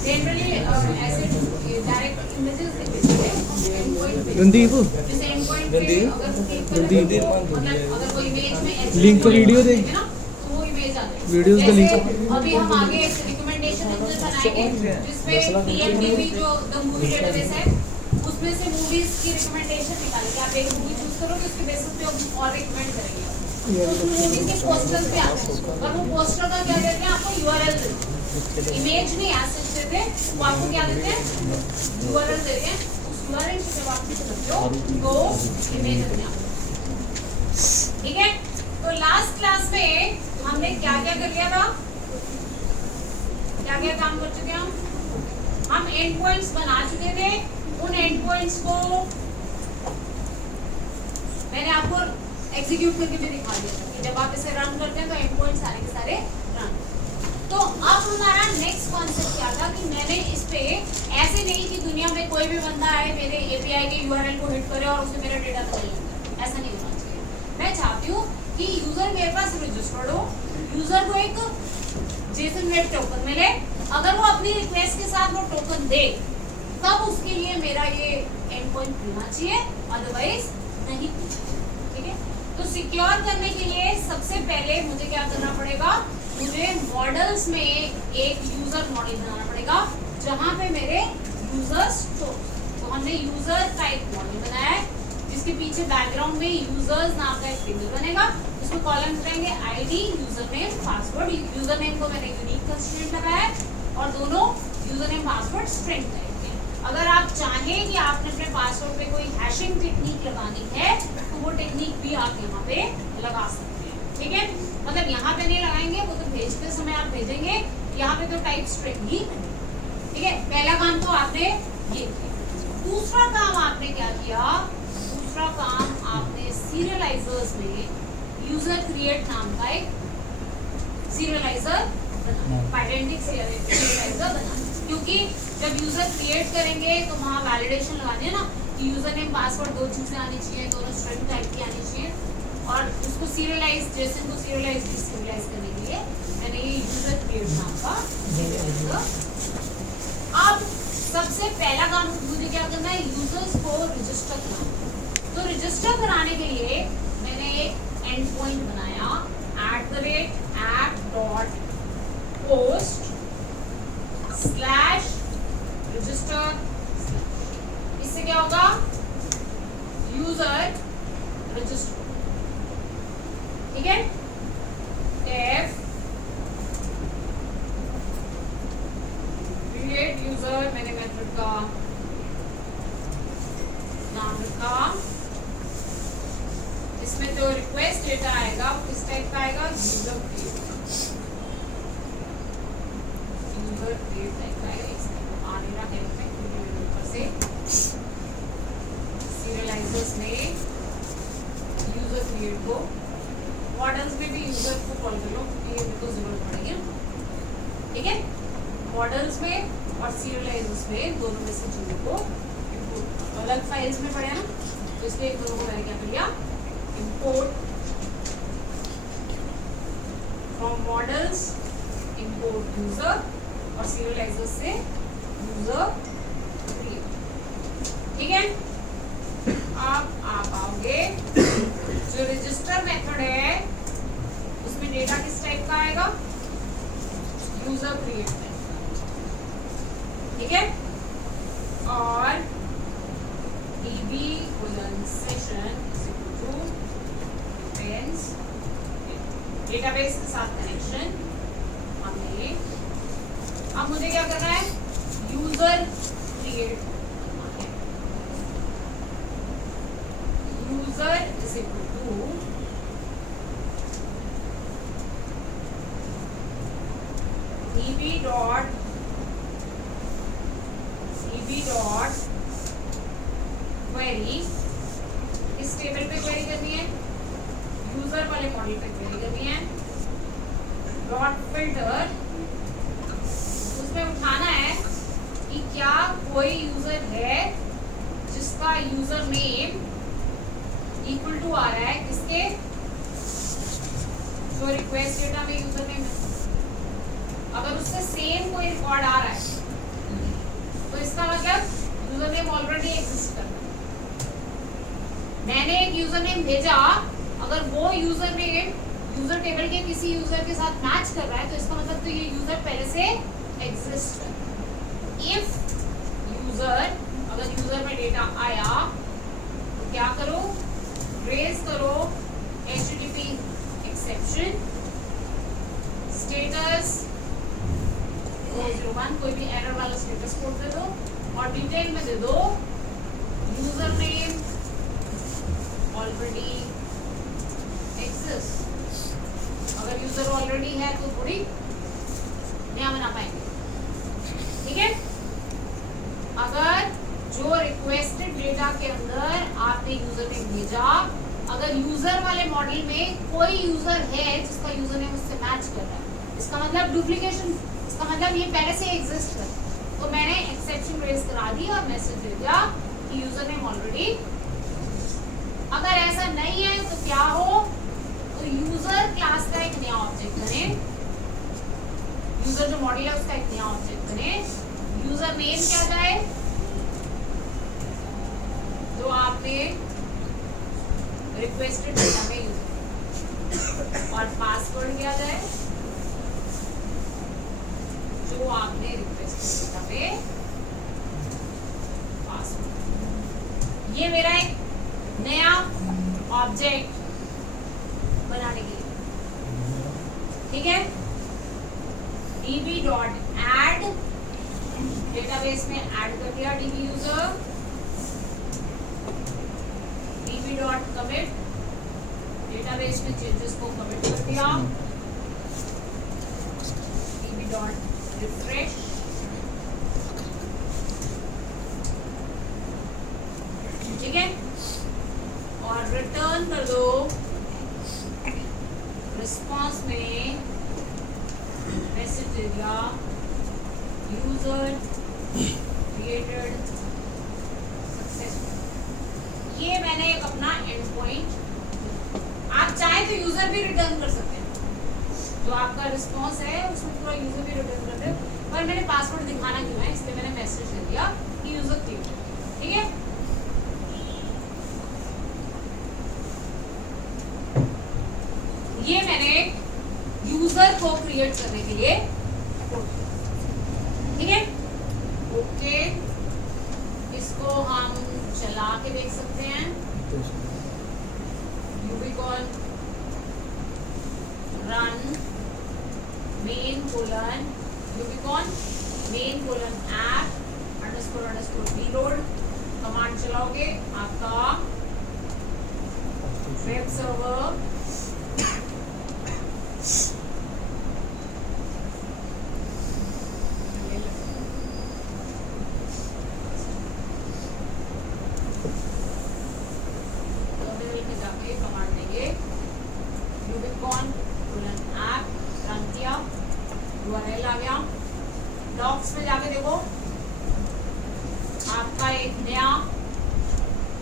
Generally ऐसे direct images दिखते हैं एंड पॉइंट पे, रणदीप जैसे एंड पॉइंट पे अगर क्लिक करें मतलब अगर कोई इमेज में ऐसे लिंक वीडियो दे ना तो वो इमेज आता है। वीडियोस का लिंक जैसे अभी हम आगे एक रिकमेंडेशन इंजन बनाएंगे जिसपे IMDb जो द मूवी डेटाबेस है उसमें से मूवीज की रिकमेंडेशन निकालेंगे। आप एक मूवी चूज करोगे उसके बेसिस पे हम और रिकमेंड करेंगे। तो मूवी के पोस्टर्स पे आते हैं और वो पोस्टर का क्या देते हैं आपको URL देते हैं, इमेज नहीं एसेट देते हैं, वो आपको क्या देते हैं URL देते हैं। उस URL से जब आप क्लिक करते हो तो इमेज देते हैं। ठीक है, तो लास्ट क्लास में हमने क्या क्या कर लिया था, क्या क्या काम कर चुके हम एंड पॉइंट्स बना चुके थे। उन एंड पॉइंट्स को मैंने आपको एग्जीक्यूट करके भी दिखा दिया था कि जब आप इसे रन करते हैं तो एंड पॉइंट्स सारे के सारे रन। तो अब हमारा नेक्स्ट कॉन्सेप्ट क्या था कि मैंने इस पे ऐसे नहीं कि दुनिया में कोई भी बंदा आए मेरे API के URL को हिट करे और उसे मेरा डेटा बदल ले, ऐसा नहीं होना चाहिए। मैं चाहती हूँ कि यूजर मेरे पास रजिस्टर्ड हो, यूजर को एक JSON वेब टोकन मिले, अगर वो अपनी रिक्वेस्ट के साथ वो टोकन दे तब उसके लिए मेरा ये एंड पॉइंट खुलना चाहिए, अदरवाइज नहीं। ठीक है, तो सिक्योर करने के लिए सबसे पहले मुझे क्या करना पड़ेगा, मुझे मॉडल्स में एक यूजर मॉडल बनाना पड़ेगा जहां पे मेरे यूजर्स तो हमने यूजर टाइप मॉडल बनाया है जिसके पीछे बैकग्राउंड में यूजर्स नाम का एक फिगर बनेगा, उसमें कॉलम्स रहेंगे ID, user name, password. User name को मैंने यूनिक कंस्ट्रेंट लगाया है और दोनों यूजर नेम पासवर्ड स्ट्रिंग करेंगे। अगर आप चाहें कि आपने अपने पासवर्ड पे कोई हैशिंग टेक्निक लगानी है तो वो टेक्निक भी आप यहाँ पे लगा सकते हैं। ठीक है, मतलब यहाँ पे नहीं लगाएंगे, वो तो भेजते समय आप भेजेंगे, यहाँ पे तो टाइप स्ट्रिंग ही। ठीक है, पहला काम तो आपने ये किया। दूसरा काम आपने क्या किया, दूसरा काम आपने सीरियलाइजर्स में यूजर क्रिएट नाम का एक सीरियलाइजर आइडेंटिटी सीरियलाइजर बना, क्योंकि जब यूजर क्रिएट करेंगे तो वहाँ वैलिडेशन लगानी है ना कि यूजर नेम पासवर्ड दो चीजें आनी चाहिए, दोनों स्ट्रिंग टाइप की आनी चाहिए, और उसको सीरियलाइज JSON को सीरियलाइज करने के लिए मैंने ये यूजर क्रिएट नाम का सीरियलाइजर। अब सबसे पहला काम मुझे क्या करना है, यूजर्स को रजिस्टर कराना। तो रजिस्टर कराने के लिए मैंने एक एंड पॉइंट बनाया @app.post/register। इससे क्या होगा, यूजर रजिस्टर। ठीक है, f create user, मैंने मेथड का नाम रखा, इसमें जो रिक्वेस्ट डेटा आएगा वो किस टाइप का आएगा, यूजर क्रिएट टाइप का आएगा। इसमें आ नहीं रहा है ऊपर से सीरियलाइजर्स में यूजर क्रिएट को, मॉडल्स में भी यूजर को कॉल कर लो क्योंकि ये तो जरूरत पड़ेगी। ठीक है, मॉडल्स में और सीरियलाइजर्स में दोनों में से चीजों को अलग फाइल्स में पड़े ना, तो इसलिए दोनों को मैंने क्या कर लिया, import from models, import user और serializer से user create। ठीक है, अब आप आओगे जो रजिस्टर मेथड है उसमें डेटा किस टाइप का आएगा, यूजर क्रिएट टाइप का। ठीक है, और DB session डेटाबेस के साथ कनेक्शन हमने। अब मुझे क्या करना है, यूजर क्रिएट करना है। User is equal to db dot query, इस टेबल पे क्वेरी करनी है, यूजर वाले मॉडल पे क्वेरी करनी है, डॉट फिल्टर, उसमें उठाना है कि क्या कोई यूजर है जिसका यूजर नेम इक्वल टू आ रहा है किसके, जो रिक्वेस्ट डेटा में यूजर नेम है, अगर उससे सेम कोई रिकॉर्ड आ रहा है तो इसका मतलब यूजर नेम ऑलरेडी एग्जिस्ट कर रहा है। मैंने एक यूजर नेम भेजा, अगर वो यूजर नेम यूजर टेबल के किसी यूजर के साथ मैच कर रहा है तो इसका मतलब तो ये यूजर पहले से एग्जिस्ट कर रहा है। इफ यूजर, अगर यूजर में डेटा आया तो क्या करो, रेज करो HTTP एक्सेप्शन स्टेटस 201, कोई भी एरर वाला स्टेटस कोड दे दो और डिटेल में दे दो यूजर नेम ऑलरेडी एग्जिस्ट। अगर यूजर ऑलरेडी है तो थोड़ी नया बना पाएंगे, ठीक है। अगर जो रिक्वेस्टेड डेटा के अंदर आपने यूजर नेम भेजा, अगर यूजर वाले मॉडल में कोई यूजर है जिसका यूजर नेम उससे मैच कर रहा है, इसका मतलब डुप्लीकेशन, इसका मतलब ये पहले से एग्जिस्ट है, तो मैंने एक्सेप्शन रेज करा दी और मैसेज दे दिया कि यूजर नेम ऑलरेडी। अगर ऐसा नहीं है तो क्या हो, तो यूजर क्लास का एक नया ऑब्जेक्ट बने, यूजर जो मॉडल है उसका एक नया ऑब्जेक्ट बने, यूजर नेम क्या जाए जो आपने रिक्वेस्टेड डेटा में यूज, और पासवर्ड क्या जाए जो आपने रिक्वेस्टेड डेटा पे पासवर्ड। ये मेरा एक नया ऑब्जेक्ट बनाने के लिए, ठीक है। db.add डेटाबेस में ऐड कर दिया db यूजर, db.commit डेटाबेस में चेंजेस को कमिट कर दिया, db.refresh ठीक है, और रिटर्न कर दो रिस्पांस में मैसेज दे दिया यूजर क्रिएटेड सक्सेसफुल। ये मैंने एक अपना एंड पॉइंट, आप चाहे तो यूजर भी रिटर्न कर सकते हैं, जो आपका रिस्पांस है उसमें पूरा यूजर भी रिटर्न कर दे, पर मैंने पासवर्ड दिखाना क्यों है, इसलिए मैंने मैसेज दे दिया कि यूजर क्रिएटेड, ठीक है। ये मैंने यूजर को क्रिएट करने के लिए, ठीक है। ओके, इसको हम चला के देख सकते हैं। यूबिकॉन run main colon यूबिकॉन main colon app underscore reload command चलाओगे, आपका वेब सर्वर डॉक्स में जाके देखो, आपका एक नया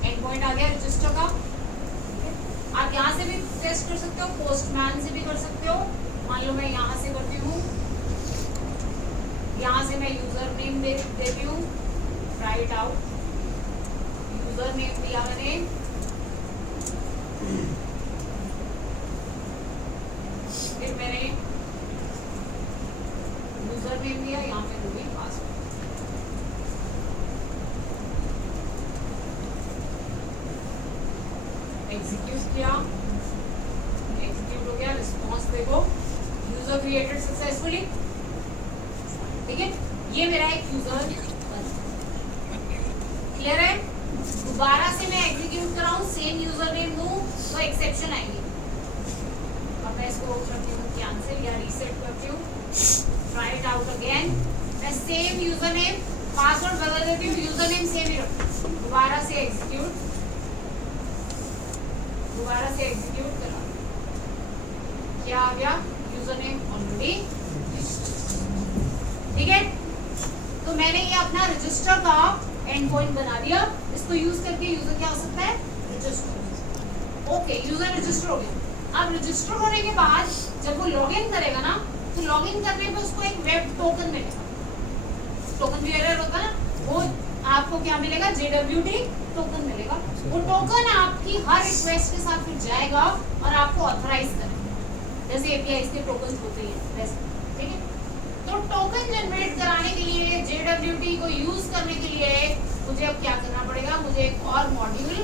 एंड पॉइंट आ गया रजिस्टर का। आप यहाँ से भी टेस्ट कर सकते हो, पोस्टमैन से भी कर सकते हो। मान लो मैं यहाँ से करती हूँ, यहाँ से मैं यूजर नेम देती हूँ, try it out, user name दिया मैंने, फिर मैंने यूजर नेम दिया, यहाँ पे दूंगी पासवर्ड। एग्जीक्यूट किया, एग्जीक्यूट हो गया, रिस्पांस देखो यूजर क्रिएटेड सक्सेसफुली, ठीक है। ये मेरा एक यूजर क्लियर है। दोबारा से मैं एग्जीक्यूट कराऊं, सेम यूजर नेम दूं तो एक्सेप्शन आएगी। अब मैं इसको करती हूँ कैंसिल या रीसेट करती हूँ, ट्राई इट आउट अगेन। मैं सेम यूजर नेम, पासवर्ड बदल देती हूँ, यूजर नेम सेम ही रखती हूँ। दोबारा से एग्जीक्यूट, दोबारा से एग्जीक्यूट करा, क्या आ गया, यूजर नेम ऑलरेडी, ठीक है। तो मैंने ये अपना रजिस्टर का एंड पॉइंट बना दिया। इसको यूज करके यूजर क्या हो सकता है, रजिस्टर। ओके, यूजर रजिस्टर हो गया। अब रजिस्टर होने के बाद जब वो लॉगिन करेगा ना, तो लॉगिन करने पे उसको एक वेब टोकन मिलेगा। टोकन बियरर होता है ना, वो आपको क्या मिलेगा, JWT टोकन मिलेगा। वो टोकन आपकी हर रिक्वेस्ट के साथ फिर जाएगा और आपको ऑथराइज करेगा, जैसे API के टोकन होते हैं वैसे, ठीक है। तो टोकन जनरेट कराने के लिए, JWT को यूज करने के लिए मुझे अब क्या करना पड़ेगा, मुझे एक और मॉड्यूल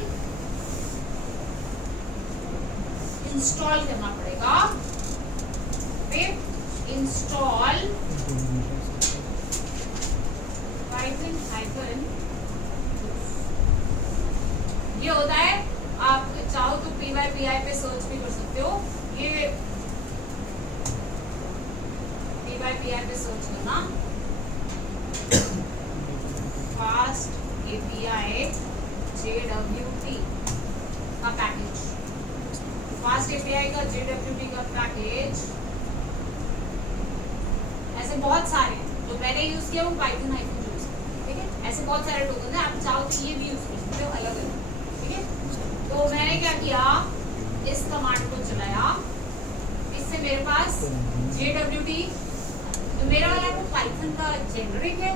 इंस्टॉल करना पड़ेगा। पिप इंस्टॉल पाइथन हाइफन, ये होता है, आप चाहो तो PyPI पे सर्च भी कर सकते हो, ये PyPI पे सर्च करना फास्ट API JWT का पैकेज, फास्ट API का JWT का पैकेज, ऐसे बहुत सारे जो मैंने यूज किया वो पाइथन हाइफन यूज, ठीक है। ऐसे बहुत सारे टोकन हैं, आप चाहो तो ये भी यूज कर सकते हो अलग अलग, ठीक है। तो मैंने क्या किया, इस कमांड को चलाया, इससे मेरे पास JWT, तो मेरा वाला वो पाइथन का जेनरिक है,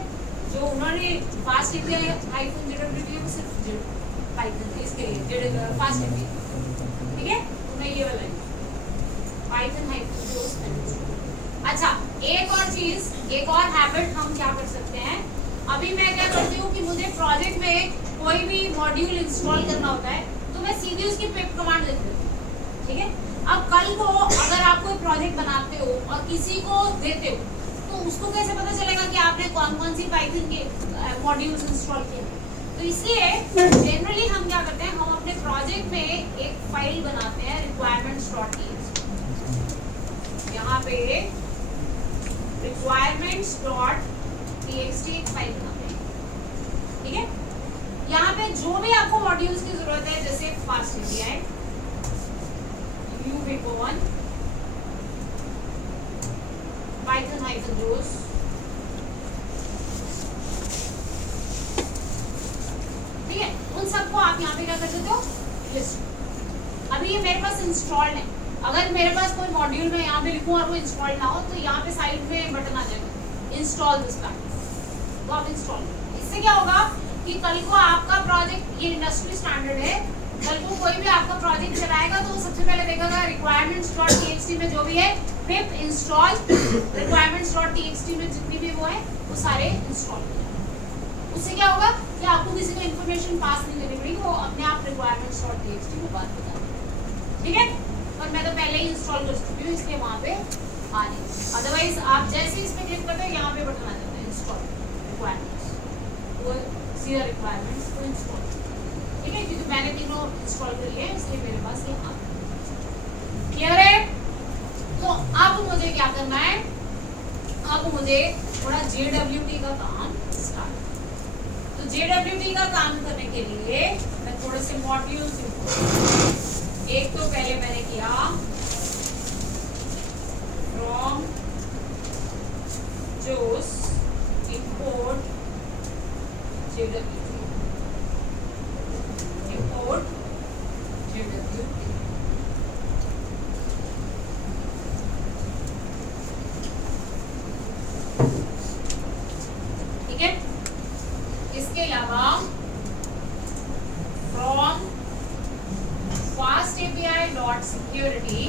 जो उन्होंने फास्ट API हाइफन JWT है वो सिर्फ पाइथन इसके लिए फास्ट API, ठीक है। तो मैं ये वाला पाइथन हाइफन जो। अच्छा, एक और चीज, एक और हैबिट हम क्या कर सकते हैं, अभी मैं क्या करती हूँ कि मुझे प्रोजेक्ट में कोई भी मॉड्यूल इंस्टॉल करना होता है तो मैं सीधे उसकी पिप कमांड लिख देती हूँ, ठीक है। अब कल को अगर आप कोई प्रोजेक्ट बनाते हो और किसी को देते हो तो उसको कैसे पता चलेगा कि आपने कौन कौन सी पाइथन के मॉड्यूल्स इंस्टॉल किए। तो इसलिए जनरली हम क्या करते हैं, हम अपने प्रोजेक्ट में एक फाइल बनाते हैं requirements.txt, यहाँ पे requirements.txt एक फाइल बनाते हैं, ठीक है। यहाँ पे जो भी आपको मॉड्यूल्स की जरूरत है, जैसे fast API, UBCon, Python hyphen jose, ठीक है, उन सबको आप यहाँ पे क्या कर देते हो, लिस्ट। अभी ये मेरे पास इंस्टॉल्ड है, अगर मेरे पास कोई मॉड्यूल में यहाँ पे लिखूं और वो इंस्टॉल ना हो तो यहाँ पे साइड में बटन आ जाएगा इंस्टॉल दिस पैकेज, तो आप इंस्टॉल करें। इससे क्या होगा कि कल को आपका प्रोजेक्ट, ये इंडस्ट्री स्टैंडर्ड है, कल को कोई भी आपका प्रोजेक्ट चलाएगा तो सबसे पहले देखेगा requirements.txt में जो भी है पिप इंस्टॉल requirements.txt में जितनी भी वो है वो सारे इंस्टॉल हो जाएंगे। उससे क्या होगा कि आपको किसी को इन्फॉर्मेशन पास नहीं करनी पड़ेगी, वो अपने आप requirements.txt में बात हो जाएगी, ठीक है। और मैं तो पहले ही इंस्टॉल कर चुकी हूँ इसलिए वहाँ पे आ नहीं, अदरवाइज आप जैसे ही इस पे क्लिक करते हो यहाँ पे बटन आ जाता है इंस्टॉल रिक्वायरमेंट्स, वो सीधा रिक्वायरमेंट्स को इंस्टॉल, ठीक है, क्योंकि मैंने तीनों इंस्टॉल कर लिए इसलिए मेरे पास ये आ क्लियर है। तो अब मुझे क्या करना है, अब मुझे थोड़ा JWT का काम स्टार्ट, तो JWT का काम करने के लिए मैं थोड़े से मॉड्यूल्स, एक तो पहले मैंने किया from jose import JWT, import JWT, ठीक है। इसके अलावा from fast API dot security,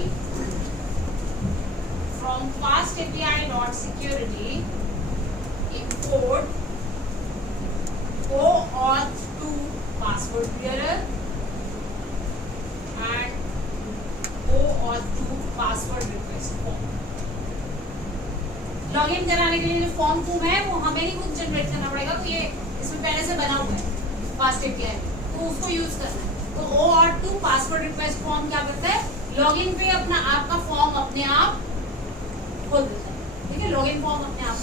from fast API dot security import OAuth 2 password bearer and OAuth 2 password request form। Login कराने के लिए जो फॉर्म है वो हमें ही खुद जनरेट करना पड़ेगा, तो ये इसमें पहले से बना हुआ है फास्ट API, तो उसको यूज करना है। तो OAuth 2 पासवर्ड रिक्वेस्ट फॉर्म क्या करता है, लॉगिन पे अपना आपका फॉर्म अपने आप खोल देता है, ठीक है, लॉगिन फॉर्म अपने आप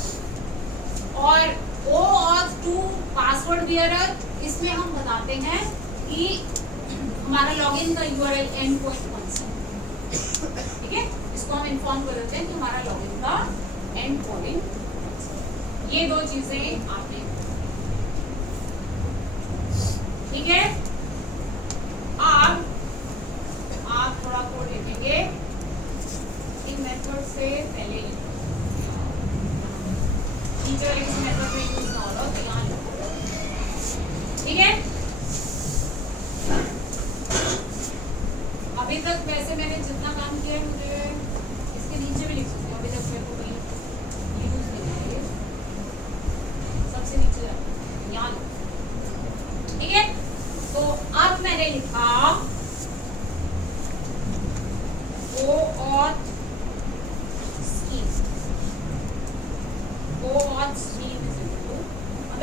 खोल। और OAuth 2 पासवर्ड बियरर, इसमें हम बताते हैं कि हमारा लॉगिन का URL एंड पॉइंट कौन सा है, ठीक है, इसको हम इन्फॉर्म कर देते हैं कि हमारा लॉगिन का एंड पॉइंट, ये दो चीजें आपने, ठीक है। अब आप थोड़ा कोड लिखेंगे इन मेथड से पहले, टीचर इस मेथड में यूज ना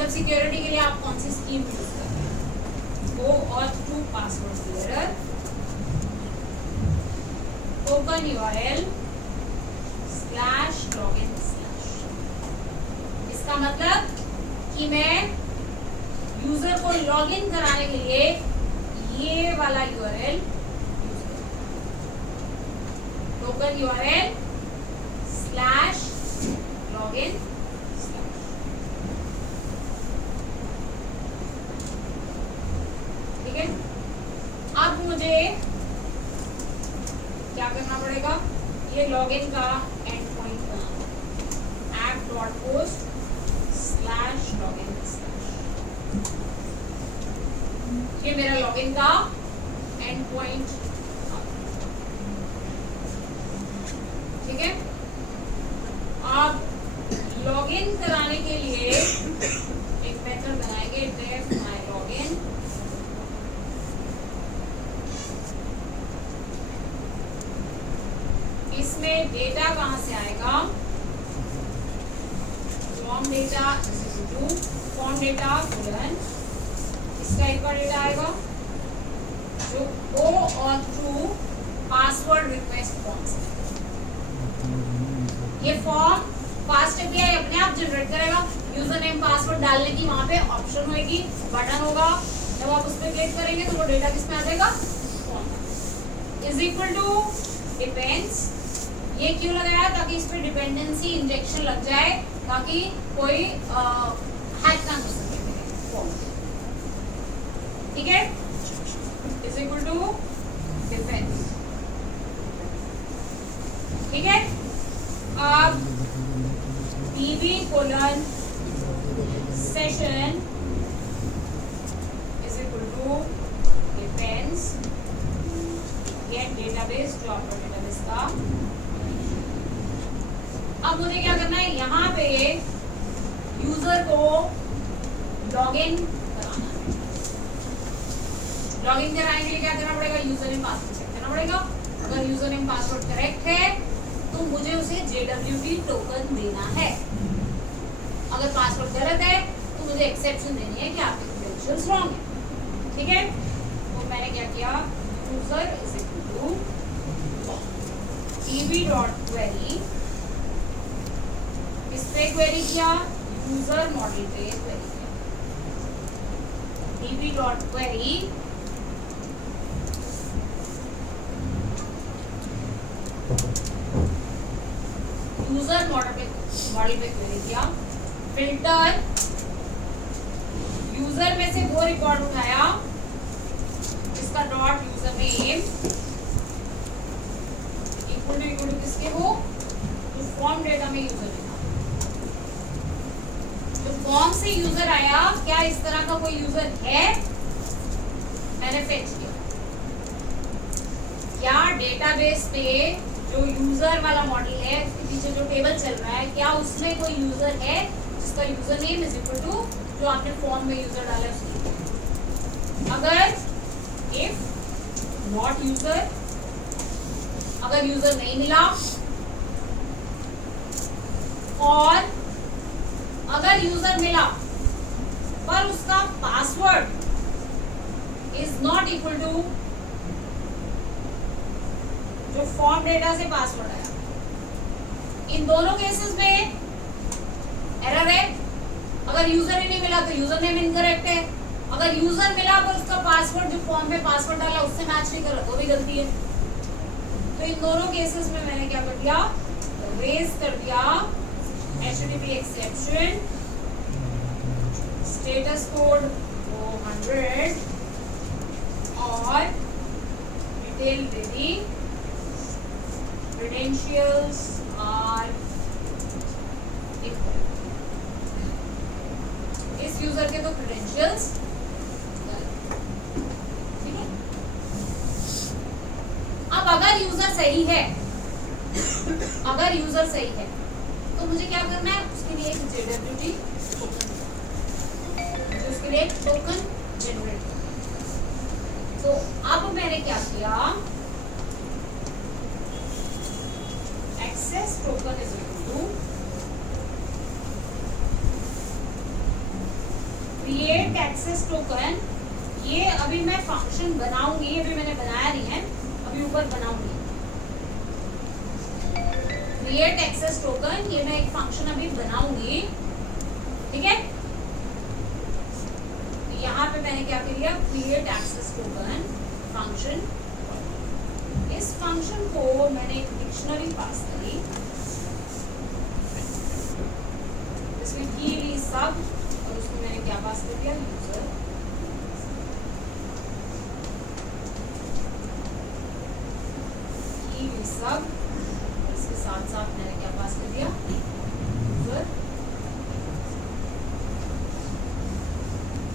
मतलब सिक्योरिटी के लिए आप कौन सी स्कीम यूज कर रहे हैं? गो और two password clearer token URL /login/। इसका मतलब कि मैं यूजर को लॉगिन कराने के लिए ये वाला URL यूज करूं, टोकन URL /login/। ठीक है, अब मुझे क्या करना पड़ेगा? ये लॉगिन का एंड पॉइंट बनाना, app.post/login/। ये मेरा लॉगिन का एंड पॉइंट। ठीक है, अब लॉगिन कराने के लिए एक मेथड बनाएंगे, def my login। इसमें डेटा कहां से आएगा? फॉर्म डेटा कोलन, इस टाइप का डेटा आएगा जो ओ और ट्रू पासवर्ड रिक्वेस्ट फॉर्म से। ये फॉर्म फास्ट एपीआई अपने आप जनरेट करेगा। यूजर नेम पासवर्ड डालने की वहां पे ऑप्शन होगी, बटन होगा, जब आप उस पर क्लिक करेंगे तो वो डेटा किस में आ जाएगा? Form is equal to depends. ये क्यों लगाया? ताकि इस पे डिपेंडेंसी इंजेक्शन लग जाए, ताकि कोई हैक ना हो सके फॉर्म। ठीक है, इज इक्वल टू डिपेंड्स। ठीक है, अब db::session is equal to depends get database, जो आपका डेटाबेस का। अब मुझे क्या करना है? यहाँ पे यूजर को लॉगिन कराना है। लॉगिन कराने के लिए क्या करना पड़ेगा? यूजर नेम पासवर्ड चेक करना पड़ेगा। अगर यूजर नेम पासवर्ड करेक्ट है तो मुझे उसे JWT टोकन देना है। अगर पासवर्ड गलत है तो मुझे एक्सेप्शन देनी है कि आपके क्रेडेंशियल्स रॉन्ग है। ठीक है, तो मैंने क्या किया? User is equal to db.query, इस पे क्वेरी किया, यूजर मॉडल पे क्वेरी किया, db.query यूजर मॉडल पे क्वेरी किया। फिल्टर यूजर में से वो रिकॉर्ड उठाया जिसका dot user name equal to किसके हो? तो फॉर्म डेटा में यूजर नेम, जो फॉर्म से यूजर आया, क्या इस तरह का कोई यूजर है? मैंने फेच किया। क्या डेटाबेस पे जो यूजर वाला मॉडल है, उसके पीछे जो टेबल चल रहा है, क्या उसमें कोई यूजर है जिसका user name is equal to जो आपने फॉर्म में यूजर डाला है उसकी? अगर इफ नॉट यूजर, अगर यूजर नहीं मिला, और अगर यूजर मिला पर उसका password is not equal to जो फॉर्म डेटा से पासवर्ड आया, इन दोनों केसेस में एरर है। अगर यूजर ही नहीं मिला तो यूजर नेम इनकरेक्ट है। अगर यूजर मिला पर उसका पासवर्ड जो फॉर्म में पासवर्ड डाला उससे मैच नहीं कर रहा तो भी गलती है। तो इन दोनों केसेस में मैंने क्या कर दिया? रेज कर दिया HTTP एक्सेप्शन, स्टेटस कोड 100 और detail very credentials are equal। इस यूजर के तो credentials ठीक है। अब अगर यूजर सही है, अगर यूजर सही है तो मुझे क्या करना है? उसके लिए एक JWT टोकन, उसके लिए एक टोकन जनरेट। तो अब मैंने क्या किया? access token is equal to access token, ये अभी मैं फंक्शन बनाऊंगी, अभी मैंने बनाया नहीं है, अभी ऊपर बनाऊंगी। क्रिएट एक्सेस टोकन, ये मैं एक फंक्शन अभी बनाऊंगी, ठीक है। यहाँ पे मैंने क्या किया, क्रिएट एक्सेस टोकन फंक्शन। इस फंक्शन को मैंने एक डिक्शनरी पास करी, इसमें की सब, और उसको मैंने क्या पास कर दिया, यूजर। की सब, इसके साथ साथ मैंने क्या पास कर दिया, यूजर,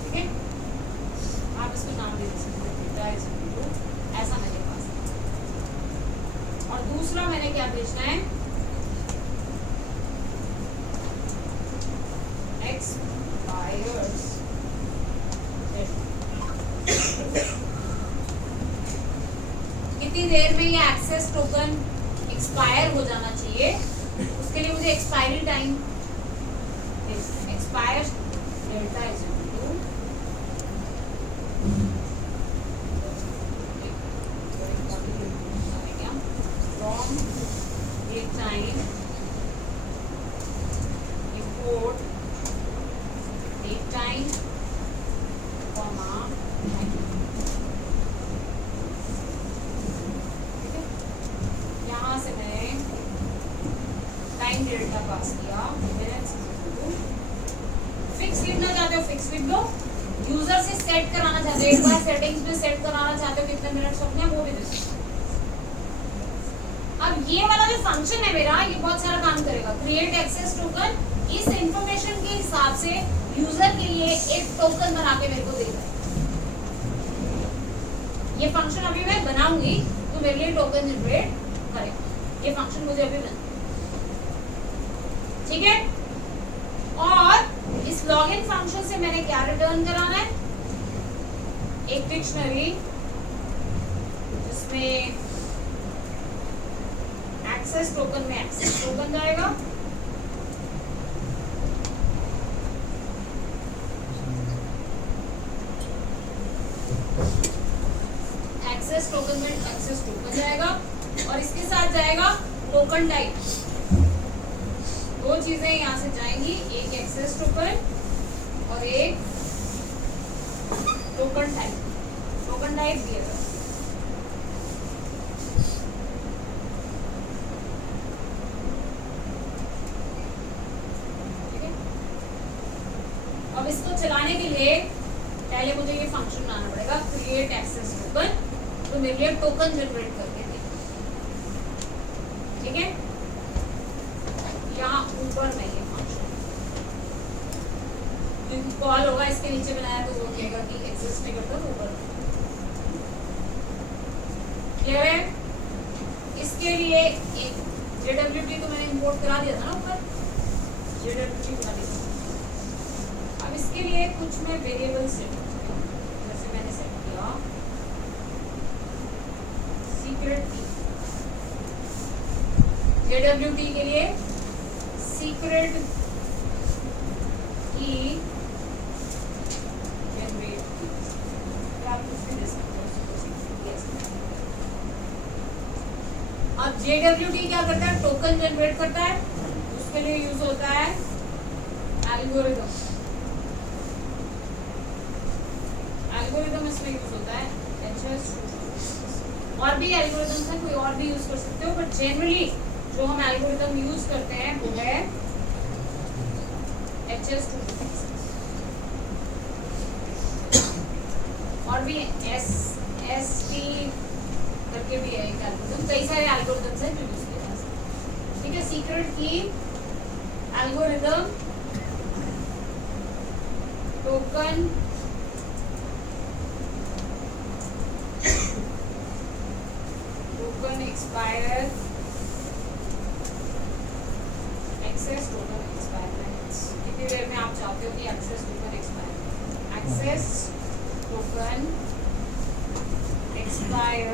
ठीक है। आप इसको नाम दे सकते हैं, ऐसा मैंने पास किया। और दूसरा मैंने क्या भेजना है, एक्सपायर्स, कितनी देर में ये एक्सेस टोकन एक्सपायर हो जाना चाहिए, उसके लिए मुझे expiry time, expire delta is equal from date time import date time comma time, ठीक है। यहाँ से मैंने टाइम डेल्टा पास किया, फिक्स लिखना चाहते हो फिक्स लिख दो, यूजर से सेट कराना चाहते हो, एक बार सेटिंग्स में सेट कराना चाहते हो कितने मिनट रखने हैं वो भी दे सकते हो। अब ये वाला जो फंक्शन है मेरा, ये बहुत सारा काम करेगा। क्रिएट एक्सेस टोकन, इस इंफॉर्मेशन के हिसाब से यूजर के लिए एक टोकन बना के मेरे को देगा। ये फंक्शन अभी मैं बनाऊंगी तो मेरे लिए टोकन जनरेट करेगा, ये फंक्शन मुझे अभी बना, ठीक है। और इस लॉगिन फंक्शन से मैंने क्या रिटर्न कराना है, एक डिक्शनरी जिसमें एक्सेस टोकन में एक्सेस टोकन जाएगा, एक्सेस टोकन में एक्सेस टोकन जाएगा, और इसके साथ जाएगा टोकन टाइप। दो चीजें यहां से जाएंगी, एक एक्सेस टोकन और एक टोकन टाइप। टोकन टाइप दिएगा, ठीक है। अब इसको चलाने के लिए पहले मुझे ये फंक्शन बनाना पड़ेगा, क्रिएट एक्सेस टोकन, तो मेरे लिए टोकन जनरेट करके दे, ठीक है। यहाँ ऊपर में ये फंक्शन, क्योंकि कॉल होगा इसके नीचे बनाया तो वो कहेगा कि एक्सेस नहीं करता, तो ऊपर क्लियर है। इसके लिए एक JWT तो मैंने इंपोर्ट करा दिया था ना ऊपर, JWT बना दिया। अब इसके लिए कुछ मैं वेरिएबल सेट करती हूँ, जैसे मैंने सेट किया सीक्रेट की, JWT के लिए सीक्रेट की जनरेट की, आप कुछ भी दे सकते हो। अब JWT क्या करता है, टोकन जनरेट करता है, उसके लिए यूज होता है एल्गोरिथम। एल्गोरिथम इसमें यूज होता है HS, और भी एल्गोरिथम्स हैं, कोई और भी यूज कर सकते हो, बट जनरली जो हम एल्गोरिथम यूज करते हैं वो है HS256, और भी ST करके भी है एक एल्गोरिथम, कई सारे एल्गोरिथम्स हैं जो यूज किए जा सकते हैं, ठीक है। सीक्रेट की algorithm token expire access token expire minutes, कितनी देर में आप चाहते हो कि access token expire, access token expire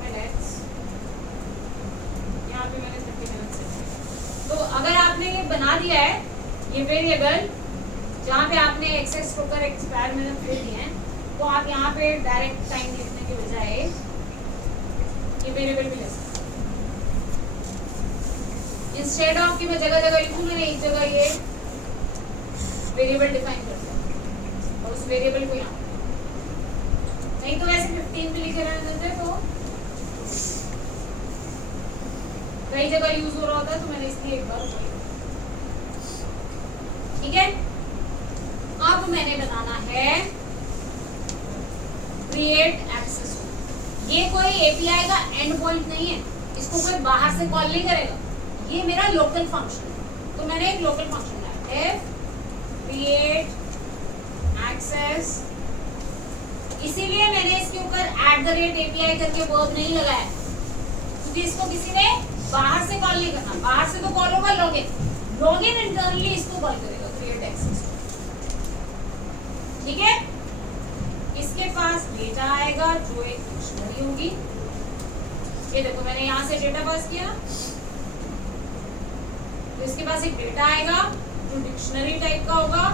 minutes, यहाँ पे मैंने 30 मिनट से, तो अगर आपने ये बना दिया है ये वेरिएबल जहाँ पे आपने एक्सेस टोकर एक्सपायर में फिल दिए हैं, तो आप यहाँ पे डायरेक्ट टाइम लिखने के बजाय ये वेरिएबल भी ले सकते हैं। इंस्टेड ऑफ कि मैं जगह जगह लिखूँ, मैंने एक जगह ये वेरिएबल डिफाइन कर दिया और उस वेरिएबल को यहाँ, नहीं तो वैसे 15 भी लिखे रहने देते तो कई जगह यूज हो रहा होता है, तो मैंने इसलिए एक बार बोला। ठीक है, अब मैंने बनाना है क्रिएट एक्सेस। ये कोई एपीआई का एंड पॉइंट नहीं है, इसको कोई बाहर से कॉल नहीं करेगा, ये मेरा लोकल फंक्शन है। तो मैंने एक लोकल फंक्शन बनाया f क्रिएट एक्सेस। इसीलिए मैंने इसके ऊपर @API करके वर्ब नहीं लगाया, क्योंकि इसको किसी ने बाहर से कॉल नहीं करना। बाहर से तो कॉल होगा लॉगिन, लॉगिन इंटरनली इसको कॉल करेगा क्रिएट एक्सेस। ठीक है, इसके पास डेटा आएगा जो एक डिक्शनरी होगी। ये देखो मैंने यहाँ से डेटा पास किया, तो इसके पास एक डेटा आएगा जो डिक्शनरी टाइप का होगा।